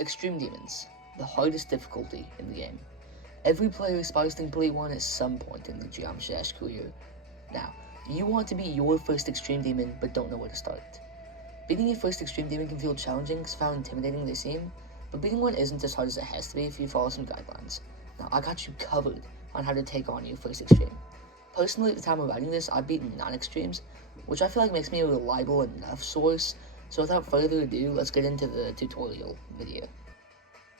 Extreme Demons, the hardest difficulty in the game. Every player aspires to complete one at some point in their Geometry Dash career. Now, you want to be your first Extreme Demon, but don't know where to start. Beating your first Extreme Demon can feel challenging because of how intimidating they seem, but beating one isn't as hard as it has to be if you follow some guidelines. Now, I got you covered on how to take on your first Extreme. Personally, at the time of writing this, I've beaten 9 Extremes, which I feel like makes me a reliable enough source, so without further ado, let's get into the tutorial video.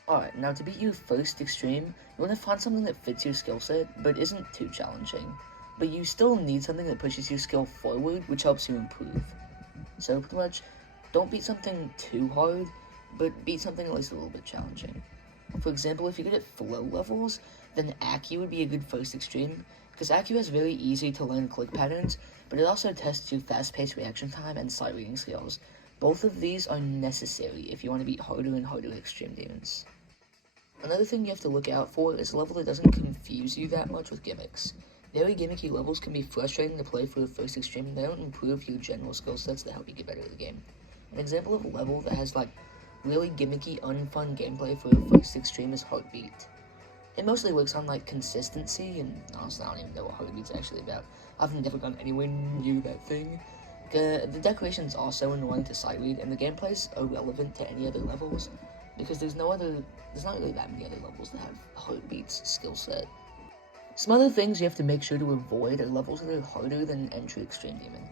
Alright, now to beat your first Extreme, you want to find something that fits your skill set, but isn't too challenging. But you still need something that pushes your skill forward, which helps you improve. So pretty much, don't beat something too hard, but beat something at least a little bit challenging. For example, if you're good at flow levels, then Accu would be a good first Extreme, because Accu has very easy to learn click patterns, but it also tests your fast-paced reaction time and sight reading skills. Both of these are necessary if you want to beat harder and harder Extreme Demons. Another thing you have to look out for is a level that doesn't confuse you that much with gimmicks. Very gimmicky levels can be frustrating to play for the first Extreme, and they don't improve your general skill sets that help you get better at the game. An example of a level that has really gimmicky, unfun gameplay for the first Extreme is Heartbeat. It mostly works on consistency, and honestly I don't even know what Heartbeat's actually about. I've never gone anywhere near that thing. The decoration's also annoying to sight read, and the gameplay's irrelevant to any other levels, because there's not really that many other levels that have Heartbeat's skill set. Some other things you have to make sure to avoid are levels that are harder than Entry Extreme Demon.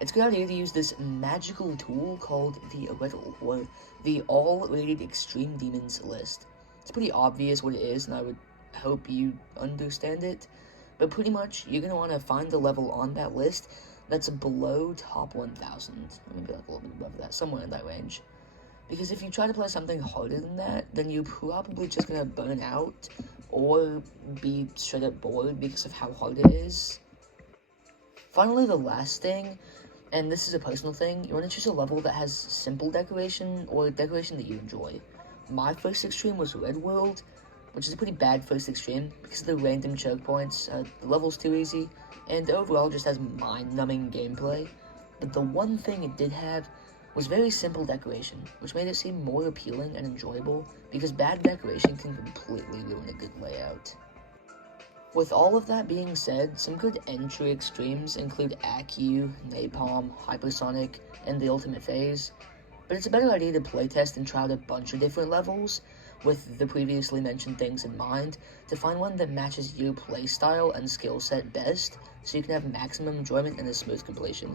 It's a good idea to use this magical tool called the Riddle, or the All-Rated Extreme Demons list. It's pretty obvious what it is, and I would hope you understand it, but pretty much, you're going to want to find the level on that list that's below top 1000, maybe a little bit above that, somewhere in that range. Because if you try to play something harder than that, then you're probably just going to burn out, or be straight up bored because of how hard it is. Finally, the last thing, and this is a personal thing, you want to choose a level that has simple decoration, or decoration that you enjoy. My first Extreme was Red World, which is a pretty bad first Extreme, because of the random choke points, the level's too easy, and overall just has mind-numbing gameplay. But the one thing it did have was very simple decoration, which made it seem more appealing and enjoyable, because bad decoration can completely ruin a good layout. With all of that being said, some good entry Extremes include Accu, Napalm, Hypersonic, and the Ultimate Phase, but it's a better idea to playtest and try out a bunch of different levels, with the previously mentioned things in mind, to find one that matches your playstyle and skill set best, so you can have maximum enjoyment and a smooth completion.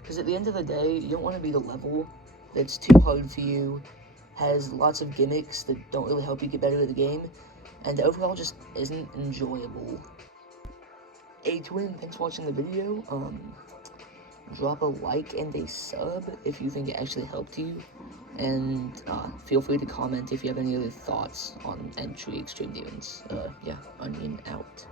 Because at the end of the day, you don't want to beat a level that's too hard for you, has lots of gimmicks that don't really help you get better at the game, and overall just isn't enjoyable. Hey Twin, thanks for watching the video. Drop a like and a sub if you think it actually helped you, and feel free to comment if you have any other thoughts on Entry Extreme Demons. Onion out.